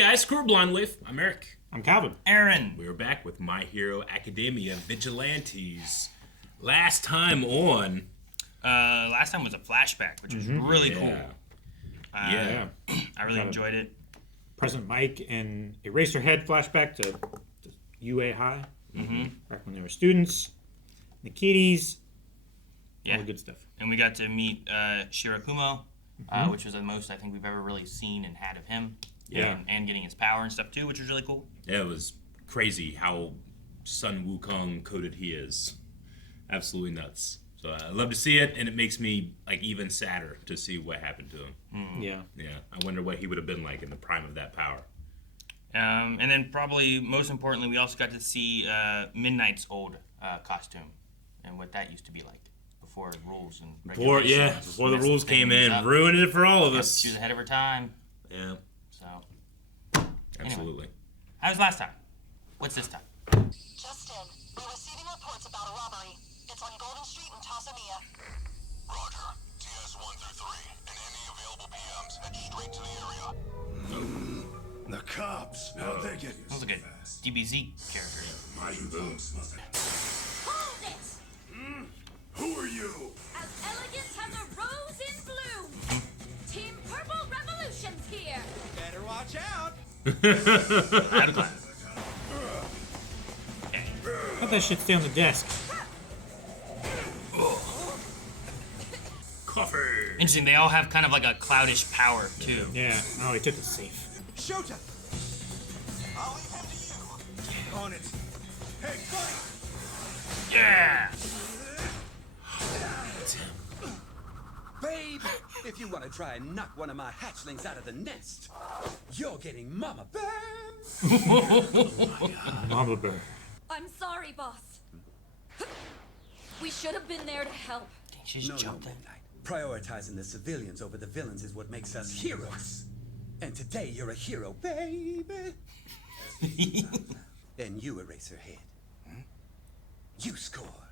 guys, Squirrel Blonde Wave. I'm Eric. I'm Calvin. Aaron. We're back with My Hero Academia Vigilantes. Last time on... last time was a flashback, which was really cool. Yeah. I really enjoyed it. President Mike and Eraserhead flashback to UA High. Back when they were students. The Kitties. Yeah. All the good stuff. And we got to meet Shirakumo, which was the most I think we've ever really seen and had of him. Yeah. And getting his power and stuff too, which was really cool. Yeah, it was crazy how Sun Wukong coded he is. Absolutely nuts. So I love to see it, and it makes me like even sadder to see what happened to him. Yeah. Yeah, I wonder what he would have been like in the prime of that power. And then probably most importantly, we also got to see Midnight's old costume and what that used to be like before rules and regulations. Before the rules came in, ruined it for all of us. She was ahead of her time. Yeah. So. Absolutely. Anyway, how was last time? What's this time? Justin, we're receiving reports about a robbery. It's on Golden Street in Tasmania. Roger. TS1 through 3 and any available PMs head straight to the area. The cops. How'd they get you? That was a good DBZ character. My folks must have... Hold it! Who are you? As elegant as a rose in bloom. Team Purple Revolution's here. Better watch out. Out of class. Let that shit stay on the desk. Coffee. Interesting, they all have kind of like a cloudish power too. Yeah. Oh, he took the safe. Shota. I'll leave him to you. On it. Hey, fight! Yeah! Babe, if you want to try and knock one of my hatchlings out of the nest, you're getting Mama Bear. Mama Bear. I'm sorry, boss. We should have been there to help. She's jumped in. Midnight. Prioritizing the civilians over the villains is what makes us heroes. And today you're a hero, baby. And you, Eraserhead. You score.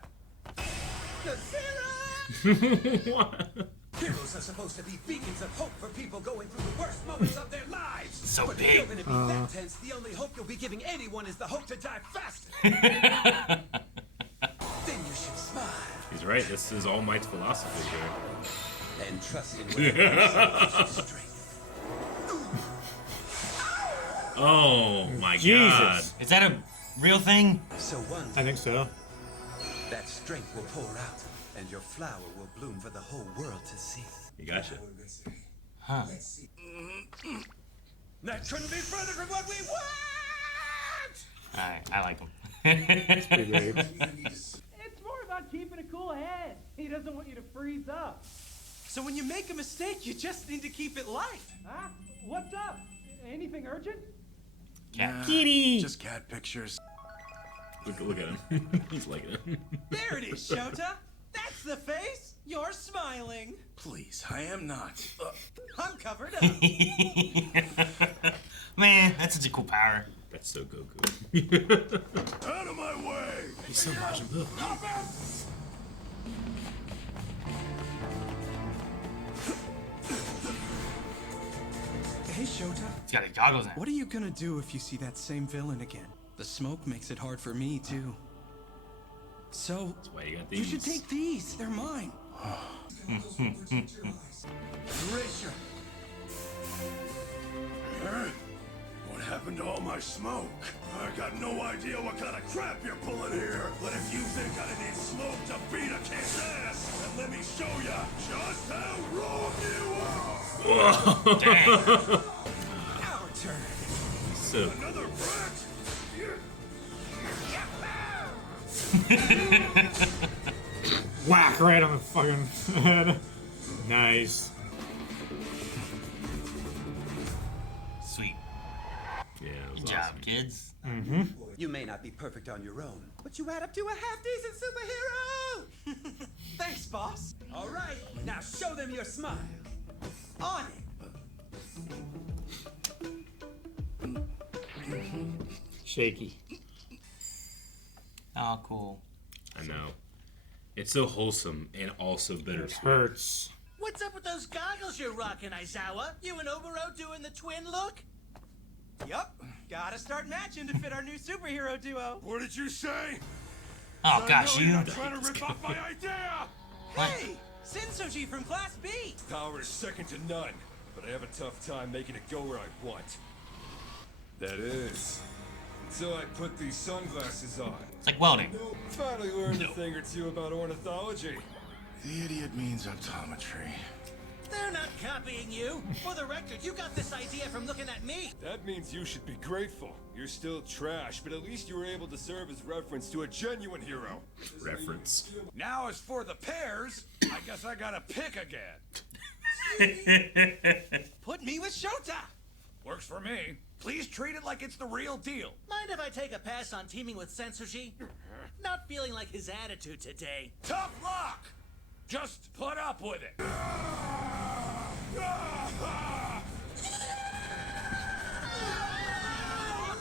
Heroes are supposed to be beacons of hope for people going through the worst moments of their lives. So but big. if you're gonna be that tense, the only hope you'll be giving anyone is the hope to die faster. Then you should smile. He's right. This is All Might's philosophy here. And trust in whatever strength. Oh my Jesus. God. Is that a real thing? So one I think so. that strength will pour out, and your flower will bloom for the whole world to see. You gotcha. Huh. That couldn't be further from what we want! I like him. Pretty great. It's more about keeping a cool head. He doesn't want you to freeze up. So when you make a mistake, you just need to keep it light. Huh? What's up? Anything urgent? Cat. Kitty. Just cat pictures. Look at him. He's liking it. There it is, Shota. That's the face. You're smiling. Please, I am not. I'm covered up. Man, that's such a cool power. That's so Goku. Out of my way! He's so Majin Buu. Hey, Shota. He's got his goggles in. What are you gonna do if you see that same villain again? The smoke makes it hard for me, too. So, That's why you got you these. should take these. They're mine. Erasure! What happened to all my smoke? I got no idea what kind of crap you're pulling here. But if you think I need smoke to beat a kid's ass, then let me show ya just how wrong you are. Dang. Our turn! So Another brat? Whack right on the fucking head. Nice. yeah, Sweet. it was Good awesome. job, kids. You may not be perfect on your own, but you add up to a half-decent superhero! Thanks, boss. All right, now show them your smile. On it. Shaky. Oh, cool. I know. It's so wholesome and also It bittersweet. hurts. What's up with those goggles you're rocking, Aizawa? You and Obero doing the twin look? Gotta start matching to fit our new superhero duo. What did you say? Oh gosh, You're you. not trying to rip off my idea! What? Hey, Sensoji from Class B. Power is second to none, but I have a tough time making it go where I want. That is, until I put these sunglasses on. It's like welding. Finally learned a thing or two about ornithology. The idiot means optometry. They're not copying you. For the record, you got this idea from looking at me. That means you should be grateful. You're still trash, but at least you were able to serve as reference to a genuine hero. Reference. Now as for the pairs, I guess I gotta pick again. Put me with Shota. Works for me. Please treat it like it's the real deal. Mind if I take a pass on teaming with Sensoji? Not feeling like his attitude today. Tough luck! Just put up with it.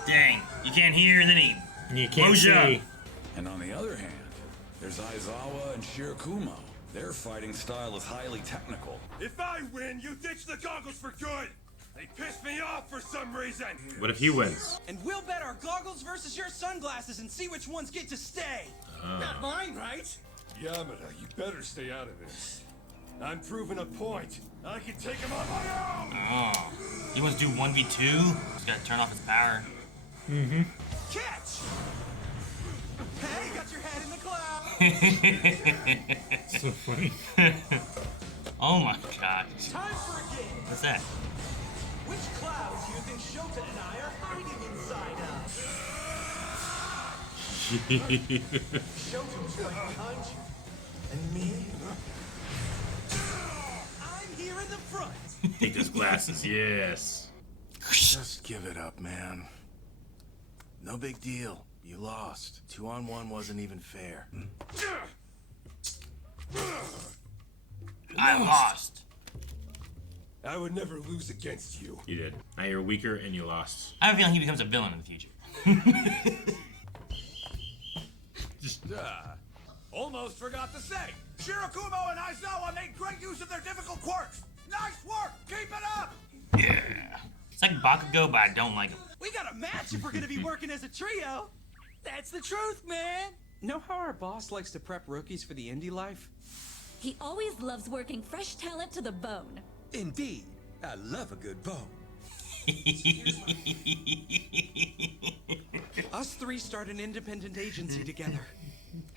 Dang, you can't hear and then he. You can't Moja. see. And on the other hand, there's Aizawa and Shirakumo. Their fighting style is highly technical. If I win, you ditch the goggles for good. They piss me off for some reason. What if he wins? And we'll bet our goggles versus your sunglasses and see which ones get to stay. Not mine, right? Yamada, you better stay out of this. I'm proving a point. I can take him on my own. Oh, he wants to do 1v2. He's got to turn off his power. Catch! Hey, got your head in the clouds. So funny. Oh my gosh. Time for a game. What's that? Which clouds do you think Shota and I are hiding inside of? Shota was right behind you. And me? I'm here in the front. Take those glasses, yes. Just give it up, man. No big deal. You lost. 2-on-1 wasn't even fair. I lost. I would never lose against you. You did. Now you're weaker and you lost. I have a feeling he becomes a villain in the future. Almost forgot to say, Shirakumo and Aizawa made great use of their difficult quirks. Nice work. Keep it up. Yeah. It's like Bakugo, but I don't like him. We got a match if we're gonna be working as a trio. That's the truth, man. Know how our boss likes to prep rookies for the indie life? He always loves working fresh talent to the bone. Indeed. I love a good bone. Us three start an independent agency together.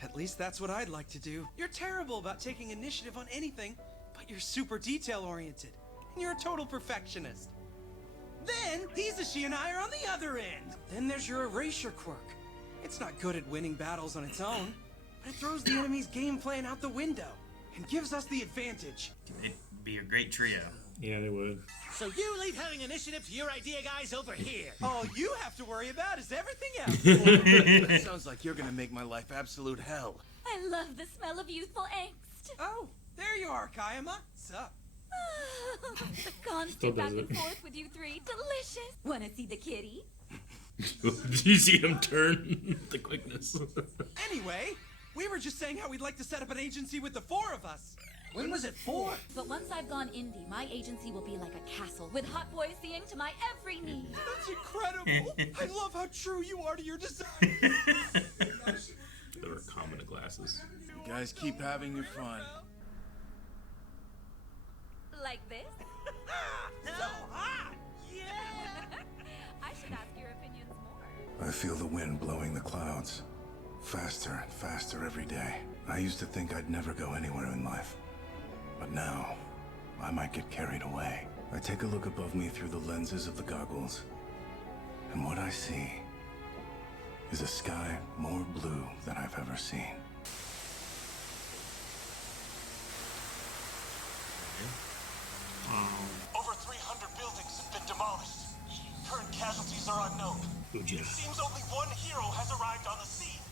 At least that's what I'd like to do. You're terrible about taking initiative on anything, but you're super detail-oriented. And you're a total perfectionist. Then, Hisashi and I are on the other end. Then there's your erasure quirk. It's not good at winning battles on its own, but it throws the enemy's game plan out the window and gives us the advantage. It'd be a great trio. Yeah, they would. So you leave having initiative to your idea guys over here. All you have to worry about is everything else. That sounds like you're gonna make my life absolute hell. I love the smell of youthful angst. Oh, there you are, Kayama. What's up? The constant Still back does and it. forth with you three. Delicious. Wanna see the kitty? Did you see him turn? The quickness. Anyway, we were just saying how we'd like to set up an agency with the four of us. When was it for? But once I've gone indie, my agency will be like a castle with hot boys seeing to my every need. That's incredible. I love how true you are to your design. There were common glasses. You guys keep having your fun. Like this? So hot. Yeah. I should ask your opinions more. I feel the wind blowing the clouds. Faster and faster every day. I used to think I'd never go anywhere in life. But now, I might get carried away. I take a look above me through the lenses of the goggles. And what I see is a sky more blue than I've ever seen. Over 300 buildings have been demolished. Current casualties are unknown. Uja. Seems only one hero has arrived on the scene.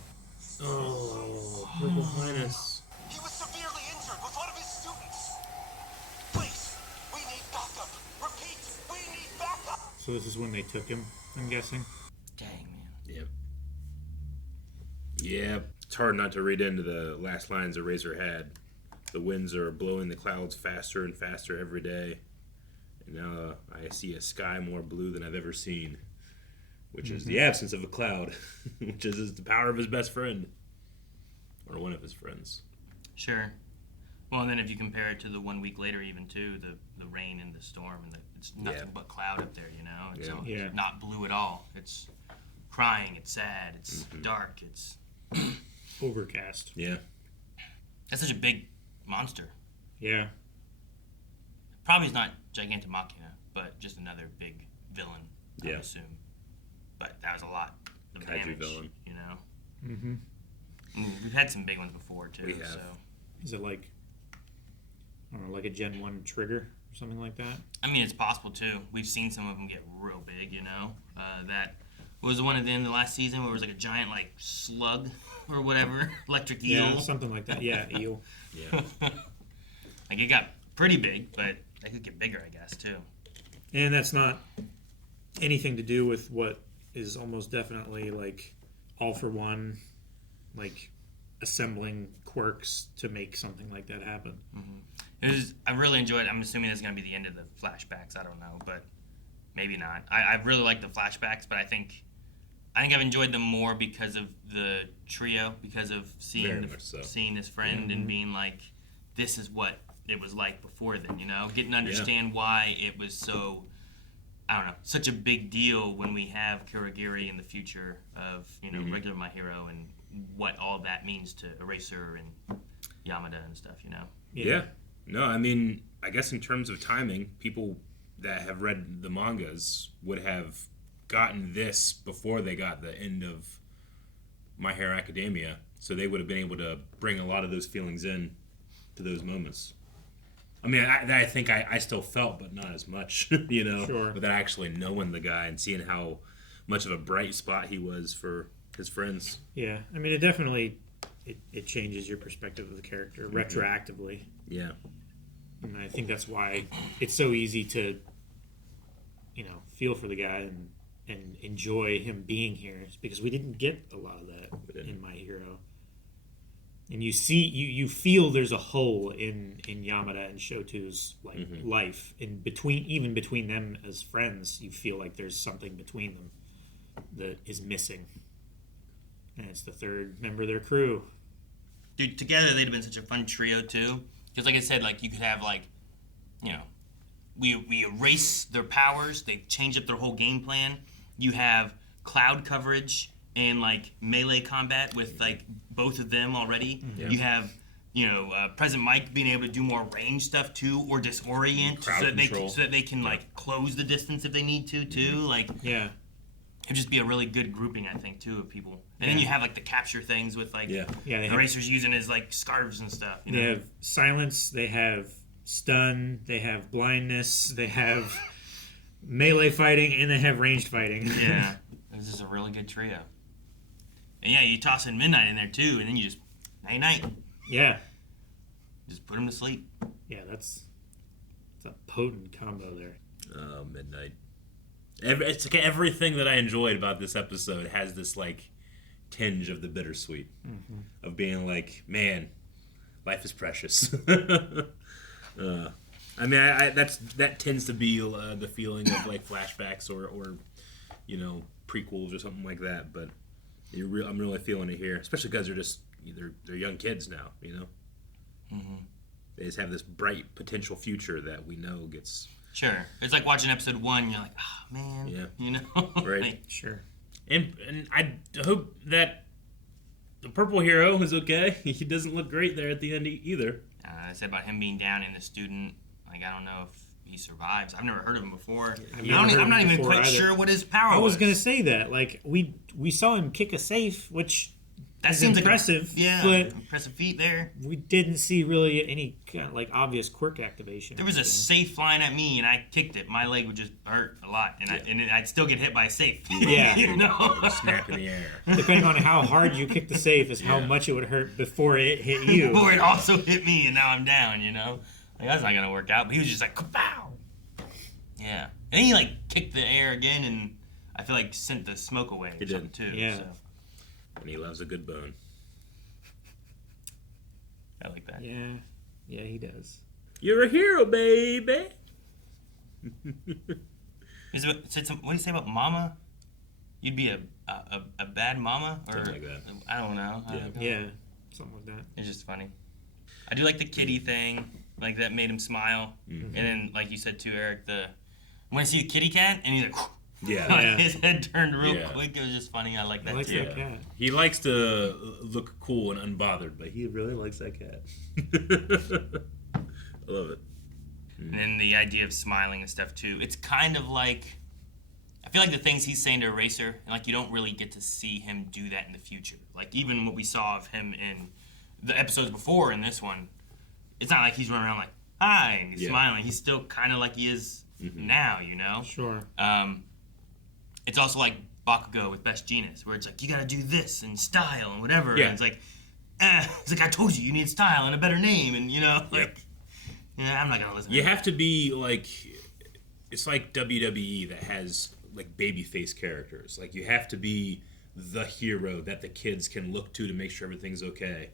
Oh, Purple Highness. He was severely injured with one of his students. Please, we need backup. Repeat, we need backup. So this is when they took him, I'm guessing. Dang, man. Yep. Yep. It's hard not to read into the last lines of Razor had. The winds are blowing the clouds faster and faster every day. And now I see a sky more blue than I've ever seen. which is the absence of a cloud, which is the power of his best friend, or one of his friends. Sure. Well, and then if you compare it to the 1 week later, even too, the rain and the storm, and it's nothing but cloud up there. You know, it's not blue at all. It's crying. It's sad. It's dark. It's Overcast. Yeah. That's such a big monster. Yeah. Probably is not Gigantomachia, but just another big villain, I would assume. But that was a lot of Kaiju damage, villain. you know? Mm-hmm. We've had some big ones before, too. We have. So. Is it like, I don't know, like a Gen 1 trigger or something like that? I mean, it's possible, too. We've seen some of them get real big, you know? That was the one at the end of the last season where it was like a giant, like, slug or whatever. Electric eel. Yeah, something like that. Yeah, eel. Yeah. Like, it got pretty big, but they could get bigger, I guess, too. And that's not anything to do with what is almost definitely like all for one, like assembling quirks to make something like that happen. I really enjoyed it. I'm assuming it's going to be the end of the flashbacks. I don't know, but maybe not. I really like the flashbacks, but I think I've enjoyed them more because of the trio, because of seeing his friend and being like, this is what it was like before then, you know? Getting to understand why it was so, I don't know, such a big deal when we have Kurogiri in the future of, you know, regular My Hero and what all that means to Eraser and Yamada and stuff, you know? Yeah. No, I mean, I guess in terms of timing, people that have read the mangas would have gotten this before they got the end of My Hero Academia, so they would have been able to bring a lot of those feelings in to those moments. I mean, I think I still felt, but not as much, you know, without actually knowing the guy and seeing how much of a bright spot he was for his friends. Yeah, I mean, it definitely it changes your perspective of the character retroactively. Yeah. And I think that's why it's so easy to, you know, feel for the guy and enjoy him being here. It's because we didn't get a lot of that in My Hero. And you see, you feel there's a hole in Yamada and Shoto's like life in between, even between them as friends. You feel like there's something between them that is missing, and it's the third member of their crew. Dude, together they'd have been such a fun trio too. Because like I said, like you could have like, you know, we erase their powers. They change up their whole game plan. You have cloud coverage and like melee combat with like both of them already. Yeah. You have, you know, President Mike being able to do more range stuff too, or disorient so that they can like close the distance if they need to too. Like it'd just be a really good grouping, I think, too, of people. And then you have like the capture things with like Erasers using his like scarves and stuff. You know? They have silence. They have stun. They have blindness. They have melee fighting, and they have ranged fighting. Yeah, this is a really good trio. And yeah, you toss in Midnight in there too, and then you just night. Yeah. Just put him to sleep. Yeah, it's a potent combo there. Oh, Midnight. It's like everything that I enjoyed about this episode has this like tinge of the bittersweet of being like, man, life is precious. I mean, that tends to be the feeling of like flashbacks or you know, prequels or something like that. But I'm really feeling it here, especially because they're young kids now. You know, they just have this bright potential future that we know gets. Sure, it's like watching episode 1. You're like, oh man, you know, right? Like, sure. And I hope that the purple hero is okay. He doesn't look great there at the end either. I said about him being down in the student. Like, I don't know if he survives. I've never heard of him before. I'm not even quite sure what his power was. I was going to say that. Like, we saw him kick a safe, which that is seems impressive. Like but impressive feat there. We didn't see really any kind of, like, obvious quirk activation. There was a safe flying at me, and I kicked it. My leg would just hurt a lot, and I'd still get hit by a safe. Yeah. You know? Snap in the air. Depending on how hard you kick the safe is how much it would hurt before it hit you. Before it also hit me, and now I'm down, you know? Like, that's not going to work out. But he was just like, kapow! Yeah. And he, like, kicked the air again, and I feel like sent the smoke away or something, too. Yeah. So. And he loves a good bone. I like that. Yeah. Yeah, he does. You're a hero, baby! What do you say about Mama? you'd be a bad mama or Something like that. I don't know. Yeah, something like that. It's just funny. I do like the kitty thing, like that made him smile. And then, like you said too, Eric, when I see the kitty cat and he's like, Yeah. his head turned real quick. It was just funny. I like that I like too. that cat. He likes to look cool and unbothered, but he really likes that cat. I love it. And then the idea of smiling and stuff too. It's kind of like, I feel like the things he's saying to Eraser, like you don't really get to see him do that in the future. Like even what we saw of him in the episodes before in this one, it's not like he's running around like, hi, and he's smiling. He's still kind of like he is now, you know? Sure. It's also like Bakugo with Best Genius, where it's like, you gotta do this and style and whatever. Yeah. And it's like, it's like, I told you need style and a better name. And, you know, like, yeah, I'm not gonna listen to You that. have to be like, it's like WWE that has like babyface characters. Like you have to be the hero that the kids can look to make sure everything's okay.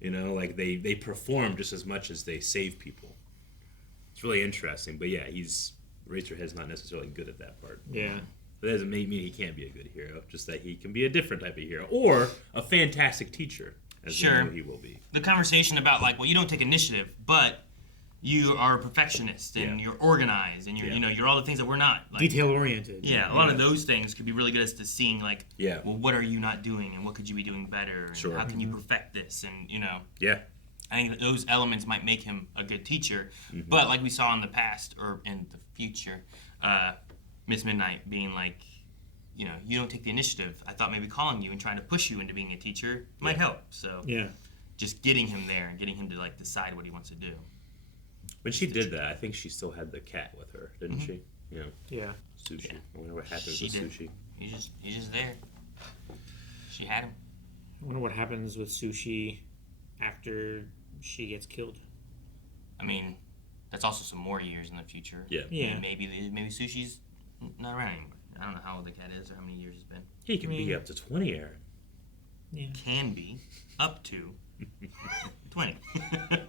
You know, like they perform just as much as they save people. It's really interesting. But yeah, Razorhead's not necessarily good at that part. Yeah. That doesn't mean he can't be a good hero, just that he can be a different type of hero. Or a fantastic teacher, as we know he will be. The conversation about like, well, you don't take initiative, but you are a perfectionist and you're organized and you're, you know, you're all the things that we're not. Like, detail oriented. Yeah, a lot of those things could be really good as to seeing like, well, what are you not doing and what could you be doing better? And how can you perfect this? And, you know. Yeah. I think that those elements might make him a good teacher. But like we saw in the past or in the future, Miss Midnight being like, you know, you don't take the initiative. I thought maybe calling you and trying to push you into being a teacher might help. So just getting him there and getting him to like decide what he wants to do. When she did that, I think she still had the cat with her, didn't she? Yeah. Yeah. Sushi. I wonder what happens with Sushi. He's just there. She had him. I wonder what happens with Sushi after she gets killed. I mean, that's also some more years in the future. Yeah. Yeah. Maybe Sushi's not around anymore. I don't know how old the cat is or how many years it's been. He can be up to 20, Aaron. Yeah. Can be up to 20.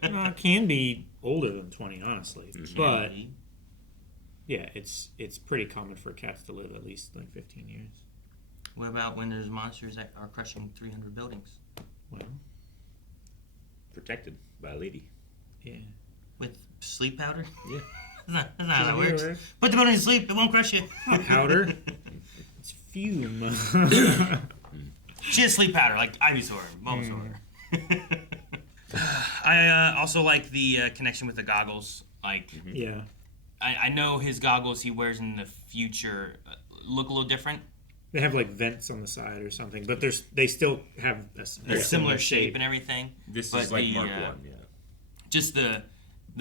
It can be older than 20, honestly. But yeah, it's pretty common for cats to live at least like 15 years. What about when there's monsters that are crushing 300 buildings? Well, protected by a lady. Yeah. With sleep powder? Yeah. That's not how it works. Put the building to sleep, it won't crush you. Not powder. It's fume. She has sleep powder, like Ivysaur, Bulbasaur. I also like the connection with the goggles. Like, yeah. I know his goggles he wears in the future look a little different. They have like vents on the side or something, but they still have a similar shape and everything. This is like Mark 1, yeah. Just the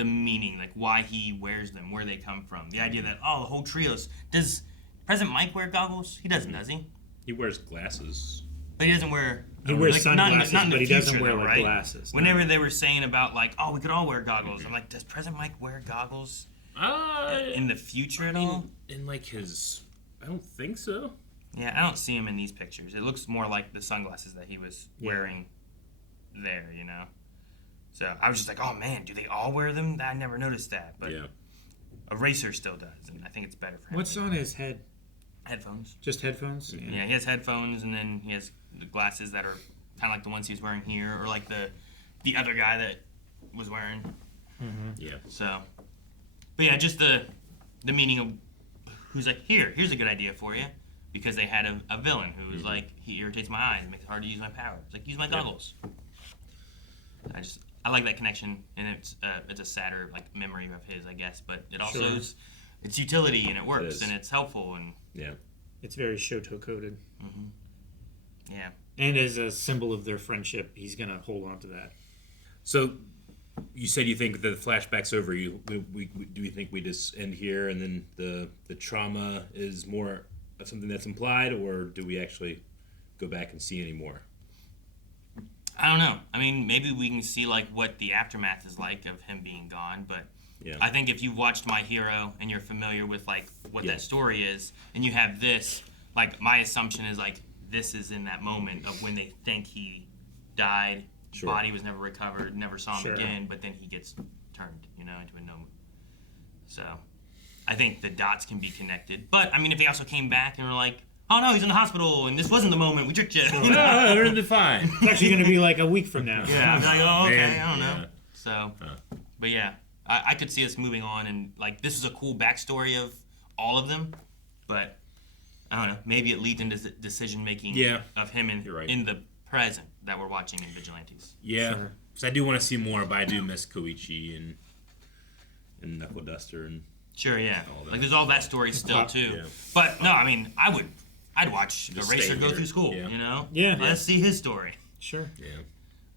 meaning, like why he wears them, where they come from. The idea that, the whole trio's... Does President Mike wear goggles? He doesn't, does he? He wears glasses. But he doesn't wear... He wears like, sunglasses, not in the but he future, doesn't wear though, like right? glasses. Whenever they were saying about like, we could all wear goggles, I'm like, does President Mike wear goggles in the future at all? In like his... I don't think so. Yeah, I don't see him in these pictures. It looks more like the sunglasses that he was wearing there, you know? So I was just like, oh man, do they all wear them? I never noticed that. But Eraser still does, and I think it's better for him. What's on his head? Headphones. Just headphones? Yeah, he has headphones, and then he has the glasses that are kind of like the ones he's wearing here, or like the other guy that was wearing. Yeah. So, but yeah, just the meaning of who's like, here's a good idea for you. Because they had a villain who was like, he irritates my eyes, makes it hard to use my power. It's like, use my goggles. I like that connection, and it's a sadder like memory of his, I guess. But it also is, it's utility, and it works, and it's helpful, and it's very Shoto coded. Yeah. And as a symbol of their friendship, he's gonna hold on to that. So, you said you think that the flashback's over. Do you think we just end here, and then the trauma is more something that's implied, or do we actually go back and see any more? I don't know. I mean, maybe we can see like what the aftermath is like of him being gone, but I think if you've watched My Hero and you're familiar with like what that story is, and you have this, like my assumption is like this is in that moment of when they think he died, body was never recovered, never saw him again, but then he gets turned, into a gnome. So I think the dots can be connected. But, I mean, if they also came back and were like, oh no, he's in the hospital, and this wasn't the moment. We tricked you. No, everything's fine. It's actually going to be like a week from now. Yeah, I'm like, oh, okay, Man, I don't know. yeah. So, but yeah, I could see us moving on, and like this is a cool backstory of all of them, but I don't know, maybe it leads into decision making of him in the present that we're watching in Vigilantes. Yeah, because I do want to see more, but I do miss Koichi and Knuckle Duster and Sure, yeah. all that. Like there's all that story still too. Yeah. But no, I mean, I'd watch the Just racer stay go here. through school. Yeah. You know, Yeah. Let's see his story. Sure. Yeah.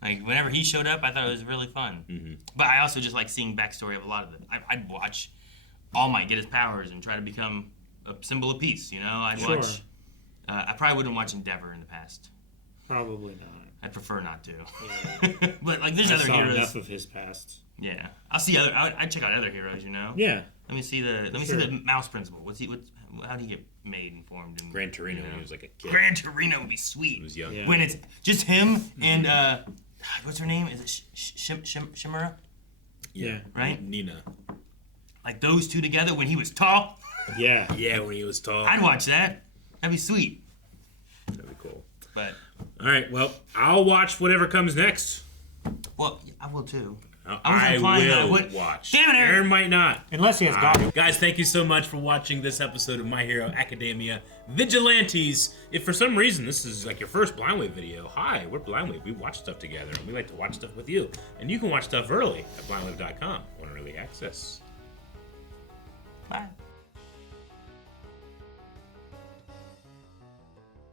Like whenever he showed up, I thought it was really fun. Mm-hmm. But I also just like seeing backstory of a lot of them. I'd watch All Might get his powers and try to become a symbol of peace. You know, I'd watch. I probably wouldn't watch Endeavor in the past. Probably not. I'd prefer not to. But like, there's I other saw heroes. enough of his past. Yeah, I'll see other. I'd check out other heroes. You know. Yeah. Let me see the Mouse Principal. How'd he get made and formed? And, Gran Torino when he was like a kid. Gran Torino would be sweet. He was young. Yeah. When it's just him and what's her name? Is it Shimura? Yeah. Right? Nina. Like those two together when he was tall. Yeah. Yeah, when he was tall. I'd watch that. That'd be sweet. That'd be cool. But All right, well, I'll watch whatever comes next. well, I will too. I will watch. Damn it, Aaron! Aaron might not. Unless he has goggles. Guys, thank you so much for watching this episode of My Hero Academia Vigilantes. If for some reason this is like your first Blind Wave video, hi, we're Blind Wave. We watch stuff together, and we like to watch stuff with you. And you can watch stuff early at blindwave.com on early access. Bye.